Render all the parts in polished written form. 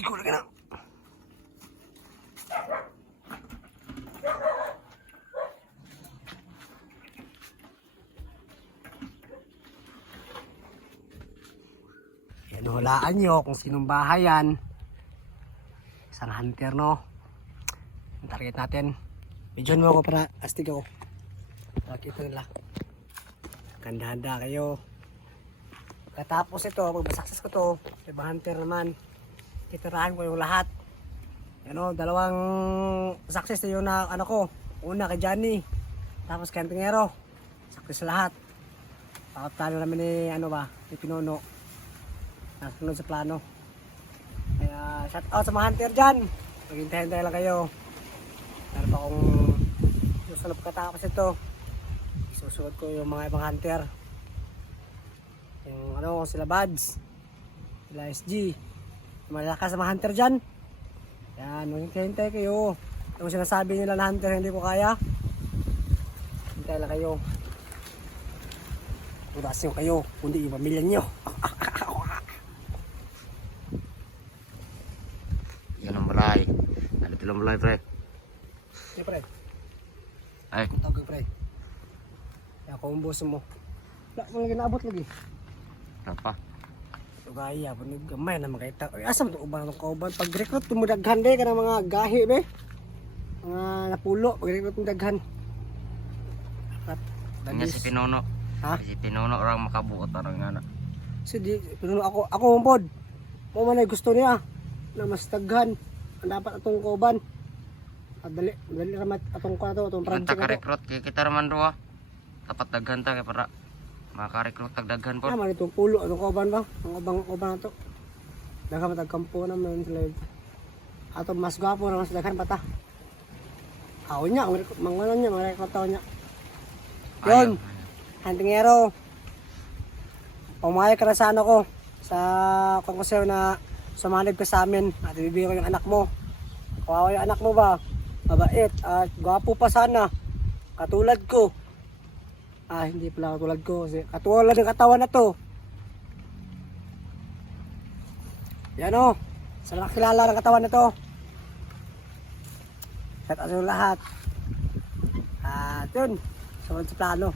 Ikaw lagi na. Yan, hulaan nyo kung sinong bahay yan. Isang hunter, no? Ang target natin. Medyon mo ako para astig ako. Pakita nila. Handa-handa kayo. Katapos ito, pag masakses ko to, ibang hunter naman. Titirahan ko yung lahat. Ano, dalawang success na yun na ano ko. Una kay Johnny. Tapos kay Antingero. Success lahat. Takot plano namin ni ano ba, ni Pinuno. Nasunod sa plano. Kaya shout out sa mga hunter dyan. Maghintay-hintay lang kayo. Meron pa akong susunod katapos ito. Susunod ko yung mga ibang hunter. Yung ano, sila Buds. Sila SG. Malakas sa mga hunter dyan. Yan, maghintay kayo. Yung sinasabi nila na hunter hindi ko kaya. Hintay lang kayo. Uras nyo kayo, kundi yung pamilya nyo. Yan ang balay. Ano ito lang balay, pre? Hey, pre. Ay. Tawag pre. Kaya kung buso mo. Wala mo lagi naabot lagi. Apa? Gaya, panig gamay na makita. Ay, asa mo ito uban ng kauban? Pag-recruit, tumudaghan be, ka ng mga gahi be. Mga napulo, pag-recruit ng daghan. Kanya si Pinuno. Ha? Si Pinuno orang makabuot orang nga na. So, pinuno ako umpod. Mo man ay gusto niya na mas daghan. Ang dapat atong kauban. At dali ramat atong ko na to, atong Kanta project na to. ka-recruit kay kita raman doa. Tapat daghan ta kay para maka-recruit tag daghan po. Naman itong pulo, anong kauban ba? Ang kauban na to. Daghan matagkampo naman sila. Ato mas gwapo na mas daghan pata. Ako niya, mga niya, mga rekrutaw niya. Yun, Antingero. Pumaya ka na sa ano ko, sa kongkoseo na sumanib ka sa amin at ibibigay ko yung anak mo. Kawawa yung anak mo ba? Mabait at gwapo pa sana. Katulad ko. Hindi pala katulad ko. Kasi katulad ng katawan na to. Yan o. Sa nakakilala ng katawan na to. Shout out sa lahat. At yun. Sunod sa plano.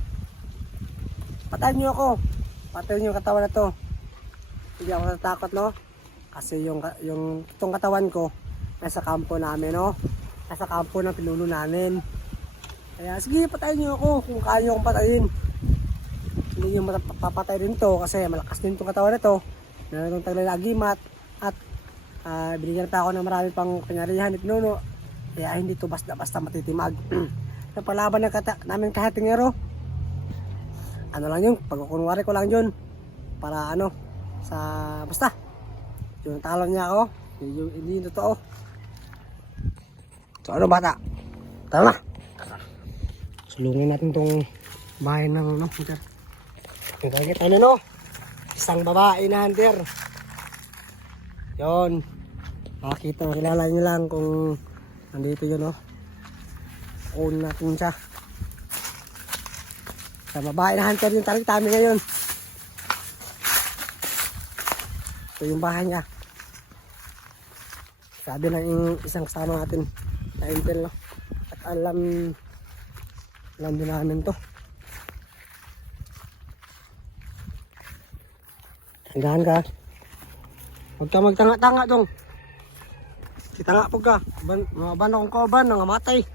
Patayin nyo ako. Patayin nyo yung katawan na to. Hindi ako natatakot, no? Kasi yung itong katawan ko nasa kampo namin, no? Nasa kampo ng pinuno namin. Kaya sige, patayin nyo ako kung kaya nyo akong patayin. Hindi nyo mapapatay rin to kasi malakas din itong katawan na to. Meron itong taglay na agimat at binigyan pa ako ng marami pang pangyarihan ni Pinuno. Kaya hindi to basta matitimag. Napalaban namin kahit Antingero. Ano lang yun, pagkukunwari ko lang yun para ano, sa basta yung talon niya ako, hindi yung totoo. So ano bata, tara na, sulungin natin tong bahay ng ano, hunter. Yung kagit ano no, isang babae na hunter. Yun, makikita, makilala nyo lang kung nandito yun no, own natin siya. Sa babae na hunter yung target namin ngayon. Ito yung bahay niya. Sabi ng isang kasama natin na intel, no? At alam din namin to. Tandaan ka. Huwag ka magtanga-tanga dong. Kitanga po ka. Mga ban akong kauban, nangamatay.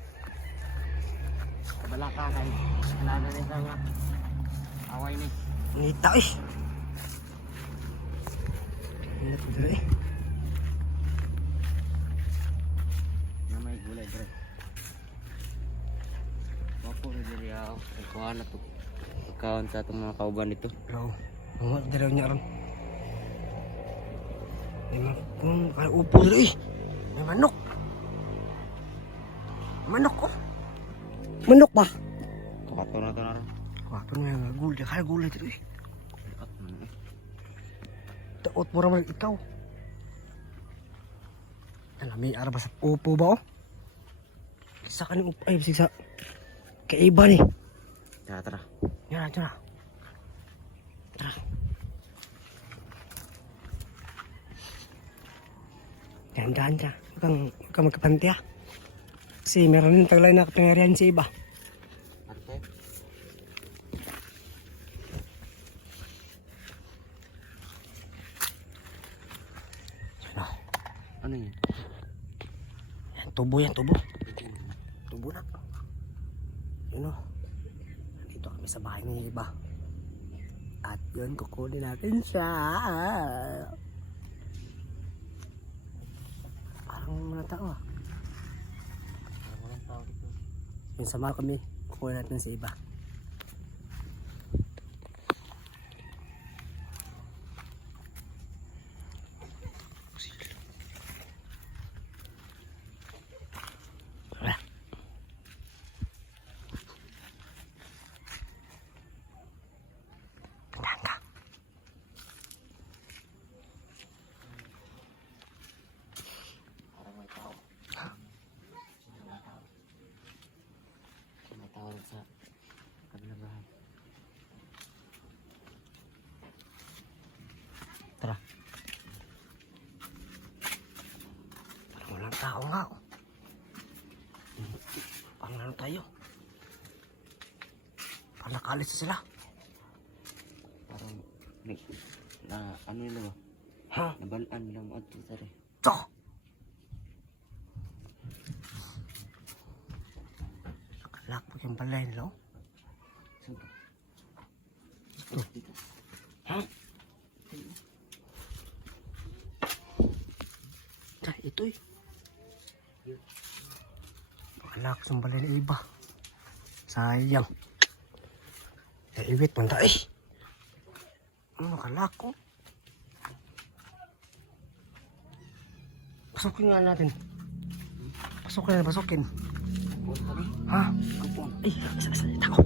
Bala ka kay. Nana ni nga. Away ni. Nita eh. Nita dito eh. Namay gulay dre. Wapo na diri ako. Kuha na to. Kaon sa itong mga kauban dito. Oo. Mga dalaw niya ron. May kung kaya upo dito eh. May manok. Manok ko. Manok ba? Kato na to na rin. Wapo na yung gulay. Kaya gulay dito eh. Taot mo naman ikaw. Alam, may araba sa upo ba oh? Isa ka ng upo. Ay, bisa. Kaiba ni. Tara, tara. Yan, tara. Tara. Dahan-dahan siya. Huwag kang magkapanti ah. Kasi meron din taglay na kapangyarihan sa iba. Ate. Ano? Ano yun? Yan, tubo yan, tubo. Tubo na. Yun o. Dito kami sa bahay ng iba. At yun, kukunin natin siya. Parang mga tao ah. Walang tao dito. Yun, sama kami. Kukunin natin sa iba. Wala. Tandaan ka. Parang may tao. May tao rin sa kabilang bahay. Tara. Parang walang tao nga. Oh. Parang ano tayo? Parang nakalis na sila. Parang na ano yun ba? Ha? Nabalaan lang mo at sari. Ito! Nakalakpag yung balay nila. Oh. Saan ka? Dito. Ha? Ito eh. Nakalakpag yung balay ng iba. Sayang. Naiwit man tayo eh. Ano nakalako? Pasukin nga natin. Pasukin na, pasukin. Kupon kami. Ha? Kupon. Ay, takot.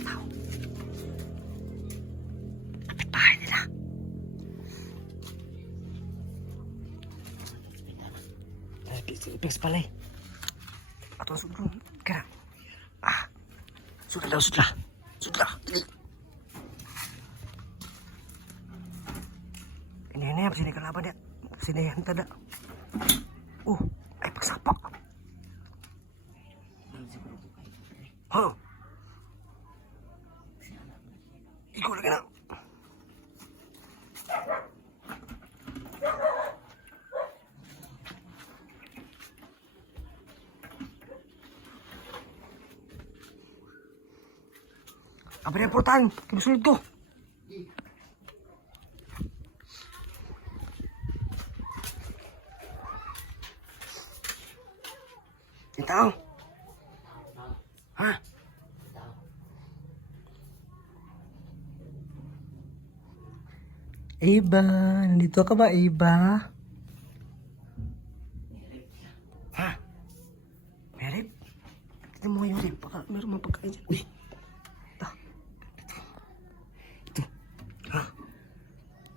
Tao. Kapit bahay nila. Ipix pala eh. Ato ang sudlo. Kaya. Ah. Sudla. Dili. Ini sini kalaban ya. Sini hantada. Ay pagsapak. Ha? Ikaw lagi na. Apa dia portan? Kinusunod ko. Itaw. Ha? Iba, nandito ka ba, Iba? Ha? Merip? Tignan mo ngayon, Rip. Baka meron mga pagkain dyan. Uy! Ito. Ha?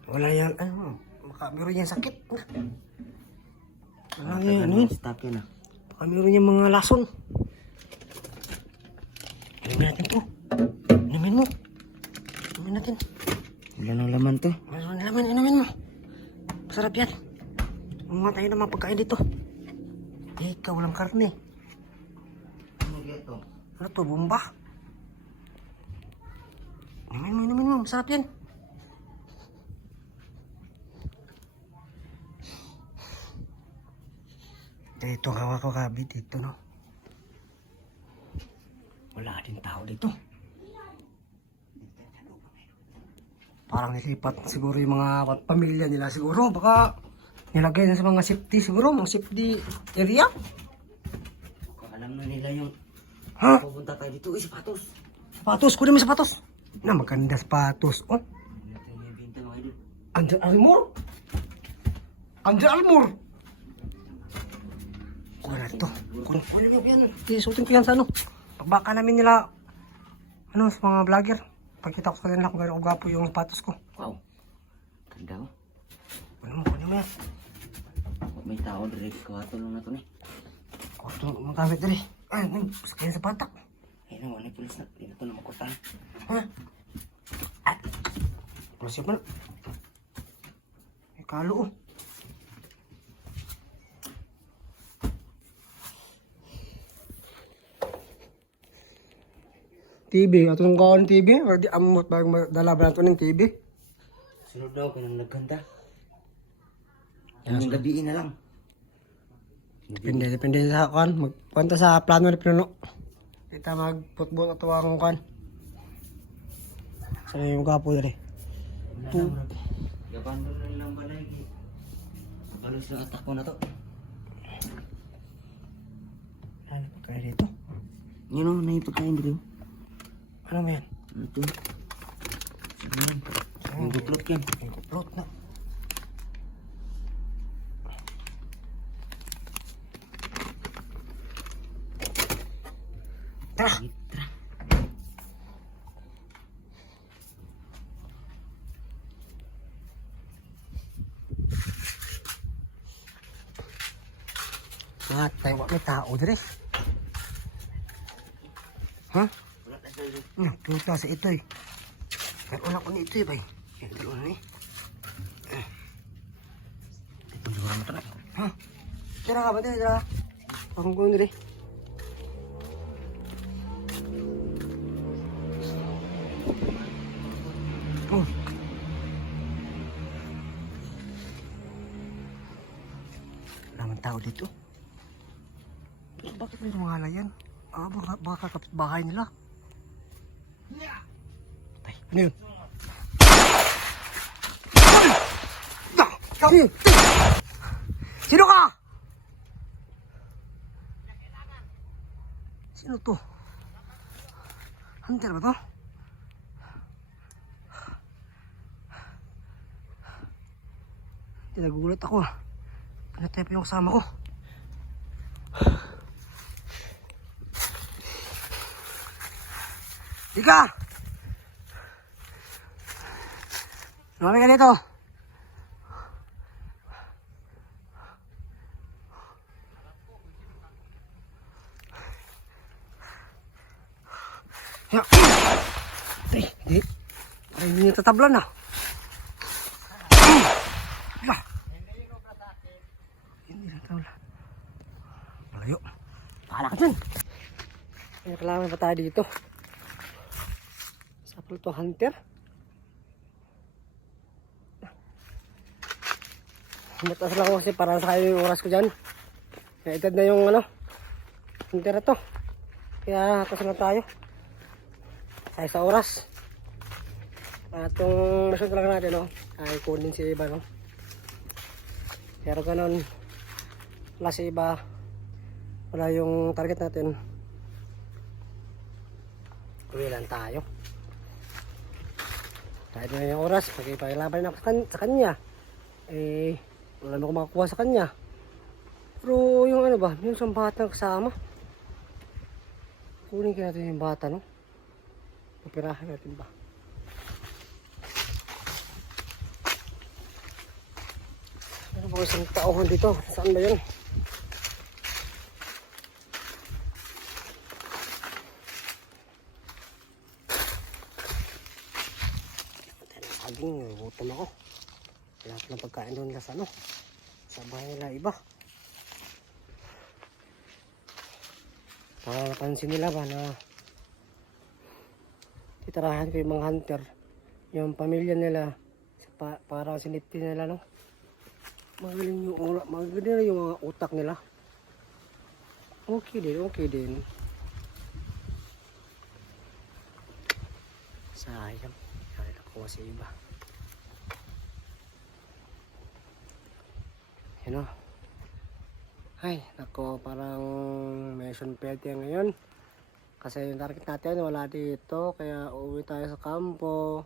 Wala yan, ano, baka meron yan sakit. Wala yan, ano? Stop yun ah. Baka meron yung mga lason. Inumin natin to. Inumin mo. Inumin natin. Wala nang laman to. Meron na naman, inumin mo. Masarap yan. Mga tayo ng mga pagkain dito. Ikaw, walang karne. Ano ito? Ano to, bomba? Inumin mo. Masarap yan. Dito kawa ko kabit dito, no? Wala din tao dito. Parang nilipat siguro yung mga pamilya nila siguro. Baka nilagay na sa mga safety siguro, mga safety area. Kung alam na nila yung Ha? pupunta tayo dito. Uy, sapatos. Sapatos, kunin mo yung sapatos. Na, maganda sapatos. Oh, Hindi natin yung binta mga idol. Under Armour. Under Armour. Kuha na ito. Kuha na yan. Isutin ko yan sa ano. Pagbaka namin nila, ano, sa mga vlogger. Pagkita ko sa kanila kung gano'ng gwapo yung sapatos ko. Wow. Ganda oh. Kunin mo yan. May tao direct katulong na to ni. O, ito, magamit dali. Ay, sakyan sa patak. Ay na, wala yung pulis na. Hindi na to na makutan. Ha? Ay, pulis yun pala. May kalo, oh. TV. Ato nung kaon TV. Or di amot bagong dalaban nato ng TV. Sunod daw kung naghanda. Yung gabiin na lang. Depende sa kan. Magkwanta sa plano ni Pinuno. Kita magputbol at ang kan. Sa yung gapo dali. Gabando na lang ba lagi? Balos na atak ko na to. Ano pa kaya dito? Yun o, naipagkain dito. Ano mo yan? Ito. Sige yan. Yung guplot yan. Yung kuplot na. Tara! Nga, tayo may tao dito. Ha? Wala na sa'yo. Puta sa ito eh. Kaya una ko ni ito eh, bay. Yan, dalawa na eh. Ito siguro mo talaga. Ha? Tira ka ba tayo, tira? Akong kuno dito. Oh. Wala man tao dito. Bakit may mga yan? Ah, baka kapit bahay nila. Ay, ano yun? Sino ka? Sino to? Hunter ba to? Nagugulat ako. Pinatay pa yung kasama ko. Dika! Lumami ka dito. Ya. Ay, di. Ay, hindi niya tatablan na. Ya. Hindi na tatablan. Malayo. Bahala ka dyan. Ay, kailangan pa tayo dito. Sa to hunter. Mataas lang ako kasi para sa kayo yung oras ko dyan. Naitad na yung ano, hunter na to. Kaya tapos na tayo. Sa isa oras. At yung mission talaga natin, no, ay kunin si iba, no. Pero ganun, wala si iba, wala yung target natin. Uwi lang tayo. Kahit na yung oras, pag-ipaglaban na sa kanya, eh, wala na akong makakuha sa kanya. Pero yung ano ba, yung isang bata kasama, kunin ka natin yung bata, no. Papirahan natin ba. Ano ba isang tauhan dito? Saan ba yun? Aging, gutom ako. Lahat ng pagkain doon nila sa ano, sa bahay nila iba. Para napansin nila ba na titirahan ko yung mga hunter, yung pamilya nila, para sinipti nila, no. Magaling yung mga utak nila. Okay din. Sayang, kaya nakuha sa iba. Yan o. Ay, nako, parang mission failed yan ngayon. Kasi yung target natin wala dito, kaya uuwi tayo sa kampo.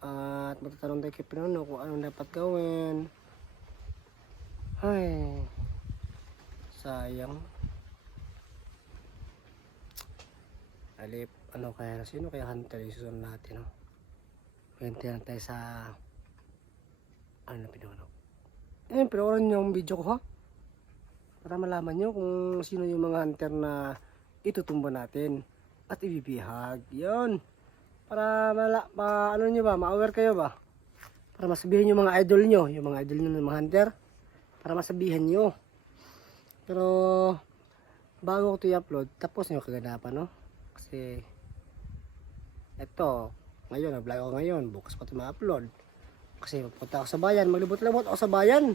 At magtatanong tayo kay Pinuno kung anong dapat gawin. Ay, sayang. Alip, ano kaya, sino kaya hunter yung susunod natin, no? Hintayin tayo sa ano na Pinuno. Eh, pero oran yung video ko, ha? Para malaman nyo kung sino yung mga hunter na itutumba natin at ibibihag. Yun. Para ano nyo ba, ma-aware kayo ba? Para masabihin yung mga idol nyo, yung mga idol nyo ng mga hunter. Para masabihan nyo. Pero bago ko ito i-upload, tapos nyo kaganapan, no? Kasi Ito, ngayon, nag-vlog ako ngayon. Bukas ko ito ma-upload. Kasi pupunta ako sa bayan. Maglibot-libot ako sa bayan.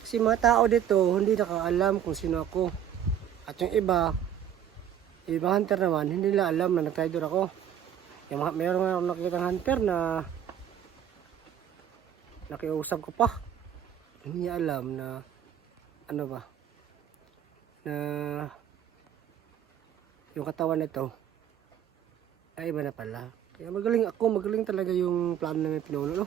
Kasi mga tao dito, hindi nakaalam kung sino ako. At yung iba, ibang hunter naman, hindi nila alam na nag-traitor ako. Yung mga, meron nga akong nakikita hunter na nakiusap ko pa. Hindi niya alam na ano ba, na yung katawan nito ay iba na pala. Kaya magaling ako, magaling talaga yung plano namin pinuno, no?